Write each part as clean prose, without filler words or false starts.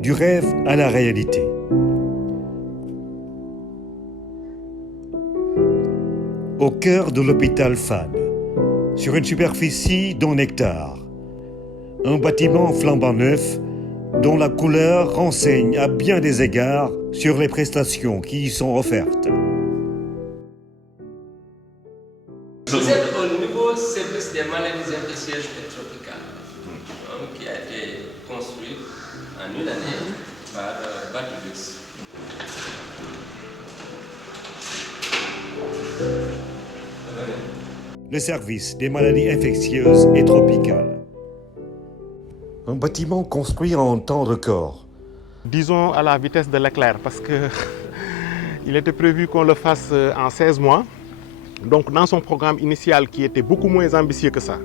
Du rêve à la réalité. Au cœur de l'hôpital Fann, sur une superficie d'1 hectare, un bâtiment flambant neuf dont la couleur renseigne à bien des égards sur les prestations qui y sont offertes. Vous êtes au nouveau service des maladies infectieuses et tropicales, qui a été construit en une année par Batulux. Le service des maladies infectieuses et tropicales. Un bâtiment construit en temps record. Disons à la vitesse de l'éclair, parce qu'il était prévu qu'on le fasse en 16 mois. Donc dans son programme initial qui était beaucoup moins ambitieux que ça.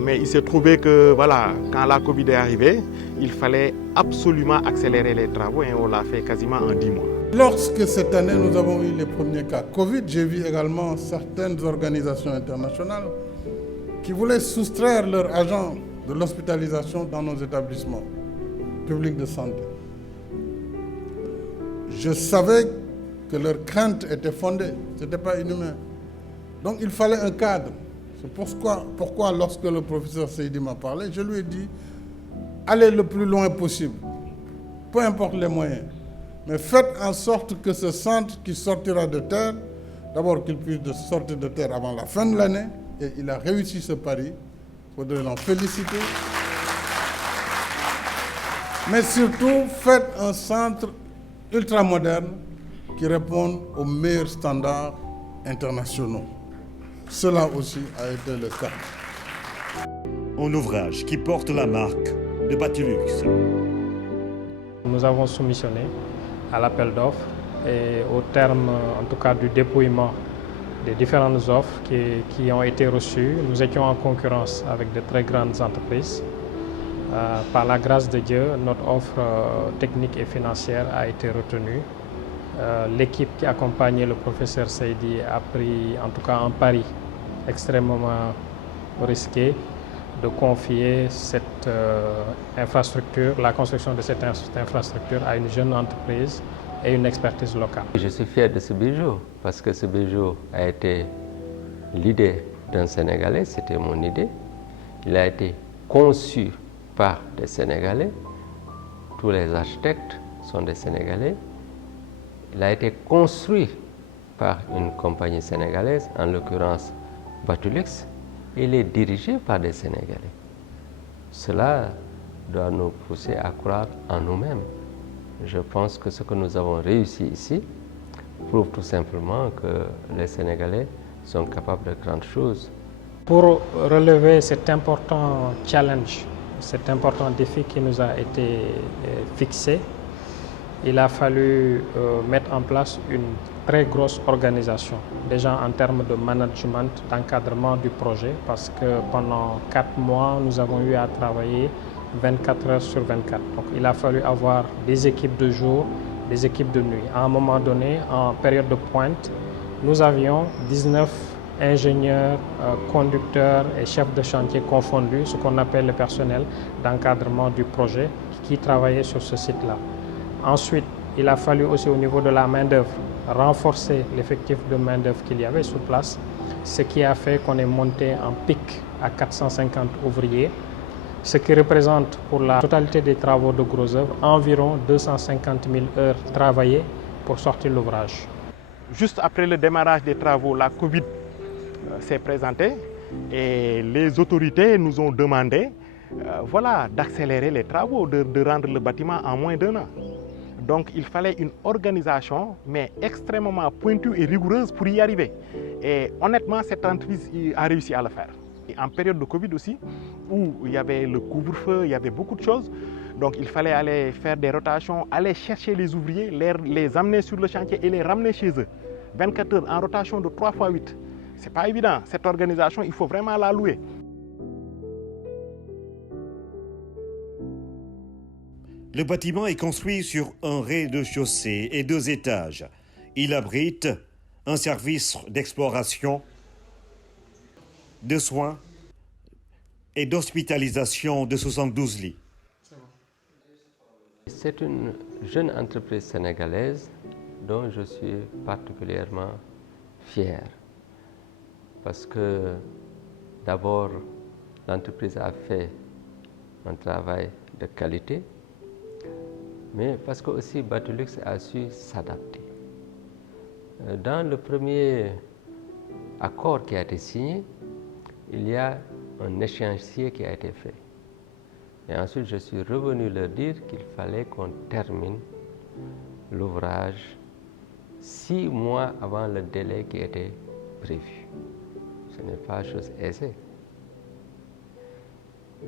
Mais il s'est trouvé que voilà, quand la Covid est arrivée, il fallait absolument accélérer les travaux et on l'a fait quasiment en 10 mois. Lorsque cette année nous avons eu les premiers cas Covid, j'ai vu également certaines organisations internationales qui voulaient soustraire leurs agents de l'hospitalisation dans nos établissements publics de santé. Je savais que leurs craintes étaient fondées, ce n'était pas inhumain. Donc il fallait un cadre. C'est pourquoi lorsque le professeur Seydi m'a parlé, je lui ai dit, allez le plus loin possible, peu importe les moyens. Mais faites en sorte que ce centre qui sortira de terre, d'abord qu'il puisse sortir de terre avant la fin de l'année, et il a réussi ce pari, il faudrait l'en féliciter. Mais surtout, faites un centre ultramoderne qui réponde aux meilleurs standards internationaux. Cela aussi a été le cas. Un ouvrage qui porte la marque de Batulux. Nous avons soumissionné à l'appel d'offres et au terme, en tout cas, du dépouillement des différentes offres qui ont été reçues, nous étions en concurrence avec de très grandes entreprises. Par la grâce de Dieu, notre offre technique et financière a été retenue. L'équipe qui accompagnait le professeur Seydi a pris en tout cas un pari extrêmement risqué de confier cette infrastructure, la construction de cette infrastructure à une jeune entreprise et une expertise locale. Je suis fier de ce bijou parce que ce bijou a été l'idée d'un Sénégalais, c'était mon idée. Il a été conçu par des Sénégalais, tous les architectes sont des Sénégalais. Il a été construit par une compagnie sénégalaise, en l'occurrence Batulux. Il est dirigé par des Sénégalais. Cela doit nous pousser à croire en nous-mêmes. Je pense que ce que nous avons réussi ici prouve tout simplement que les Sénégalais sont capables de grandes choses. Pour relever cet important challenge, cet important défi qui nous a été fixé, il a fallu mettre en place une très grosse organisation, déjà en termes de management, d'encadrement du projet, parce que pendant 4 mois, nous avons eu à travailler 24 heures sur 24. Donc il a fallu avoir des équipes de jour, des équipes de nuit. À un moment donné, en période de pointe, nous avions 19 ingénieurs, conducteurs et chefs de chantier confondus, ce qu'on appelle le personnel d'encadrement du projet qui travaillait sur ce site-là. Ensuite, il a fallu aussi au niveau de la main-d'œuvre renforcer l'effectif de main-d'œuvre qu'il y avait sur place, ce qui a fait qu'on est monté en pic à 450 ouvriers, ce qui représente pour la totalité des travaux de gros œuvre environ 250 000 heures travaillées pour sortir l'ouvrage. Juste après le démarrage des travaux, la Covid s'est présentée et les autorités nous ont demandé d'accélérer les travaux, de rendre le bâtiment en moins d'1 an. Donc il fallait une organisation, mais extrêmement pointue et rigoureuse pour y arriver. Et honnêtement, cette entreprise a réussi à le faire. Et en période de Covid aussi, où il y avait le couvre-feu, il y avait beaucoup de choses. Donc il fallait aller faire des rotations, aller chercher les ouvriers, les amener sur le chantier et les ramener chez eux. 24 heures en rotation de 3 x 8. Ce n'est pas évident. Cette organisation, il faut vraiment la louer. Le bâtiment est construit sur un rez-de-chaussée et 2 étages. Il abrite un service d'exploration, de soins et d'hospitalisation de 72 lits. C'est une jeune entreprise sénégalaise dont je suis particulièrement fier parce que d'abord l'entreprise a fait un travail de qualité, mais parce que aussi Batulux a su s'adapter. Dans le premier accord qui a été signé, il y a un échéancier qui a été fait. Et ensuite, je suis revenu leur dire qu'il fallait qu'on termine l'ouvrage 6 mois avant le délai qui était prévu. Ce n'est pas chose aisée.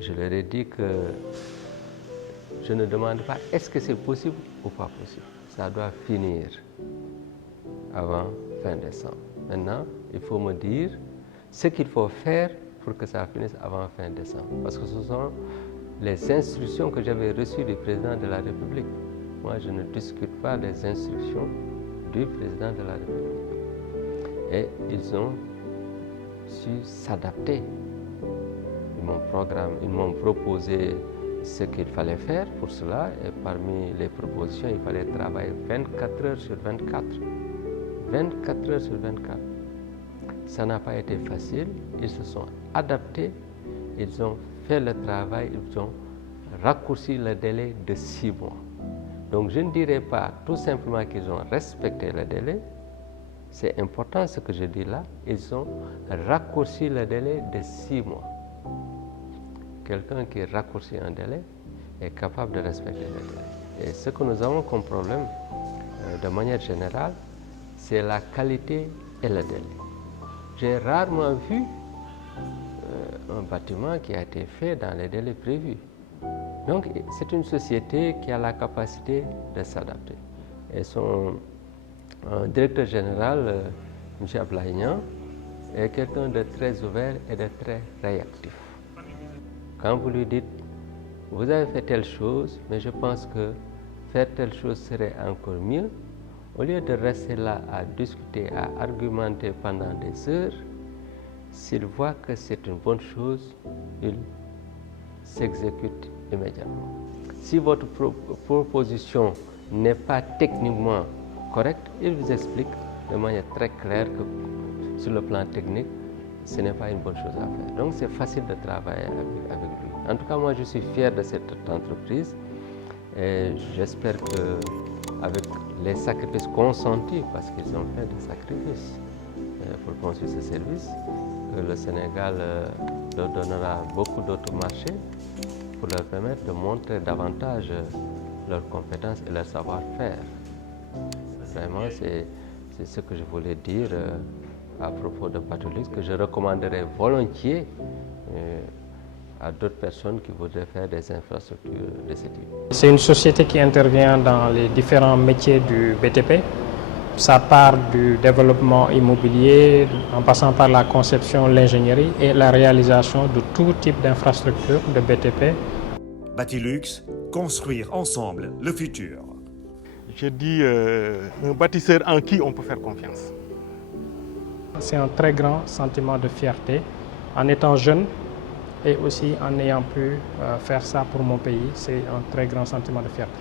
Je leur ai dit que je ne demande pas est-ce que c'est possible ou pas possible. Ça doit finir avant fin décembre. Maintenant, il faut me dire ce qu'il faut faire pour que ça finisse avant fin décembre. Parce que ce sont les instructions que j'avais reçues du président de la République. Moi, je ne discute pas les instructions du président de la République. Et ils ont su s'adapter. Ils m'ont proposé ce qu'il fallait faire pour cela. Et parmi les propositions, il fallait travailler 24 heures sur 24. 24 heures sur 24. Ça n'a pas été facile. Ils se sont adaptés. Ils ont fait le travail. Ils ont raccourci le délai de 6 mois. Donc je ne dirais pas tout simplement qu'ils ont respecté le délai. C'est important ce que je dis là. Ils ont raccourci le délai de 6 mois. Quelqu'un qui raccourcit un délai est capable de respecter le délai. Et ce que nous avons comme problème, de manière générale, c'est la qualité et le délai. J'ai rarement vu un bâtiment qui a été fait dans les délais prévus. Donc c'est une société qui a la capacité de s'adapter. Et son directeur général, M. Ablaïnian, est quelqu'un de très ouvert et de très réactif. Quand vous lui dites, vous avez fait telle chose, mais je pense que faire telle chose serait encore mieux, au lieu de rester là à discuter, à argumenter pendant des heures, s'il voit que c'est une bonne chose, il s'exécute immédiatement. Si votre proposition n'est pas techniquement correcte, il vous explique de manière très claire que sur le plan technique, ce n'est pas une bonne chose à faire. Donc c'est facile de travailler avec lui. En tout cas, moi je suis fier de cette entreprise et j'espère qu'avec les sacrifices consentis, parce qu'ils ont fait des sacrifices pour construire ce service, que le Sénégal leur donnera beaucoup d'autres marchés pour leur permettre de montrer davantage leurs compétences et leur savoir-faire. Vraiment, c'est ce que je voulais dire à propos de Batulux, que je recommanderais volontiers à d'autres personnes qui voudraient faire des infrastructures de ce type. C'est une société qui intervient dans les différents métiers du BTP. Ça part du développement immobilier, en passant par la conception, l'ingénierie et la réalisation de tout type d'infrastructure de BTP. Batilux, construire ensemble le futur. Je dis un bâtisseur en qui on peut faire confiance. C'est un très grand sentiment de fierté en étant jeune et aussi en ayant pu faire ça pour mon pays. C'est un très grand sentiment de fierté.